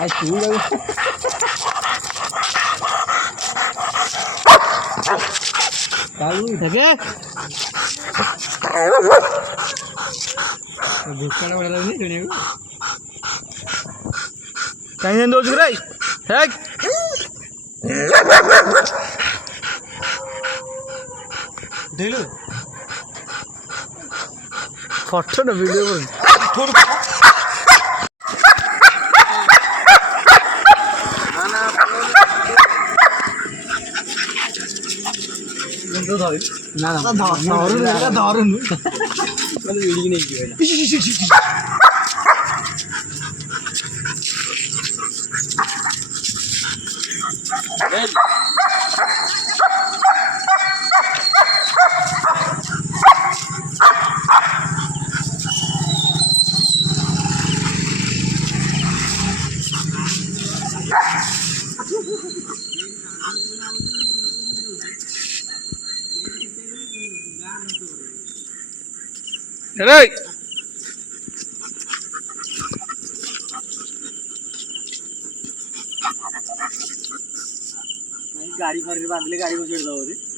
आज तू गई कालू थके भूखना वाला नहीं दुनिया को कहीं दो जुगराई थक देखलो फोटो ना वीडियो पर ना ना दारुण मतलब वीडियो नहीं किया Right. गाड़ी भर के बांध ले गाड़ी को छेड़ दो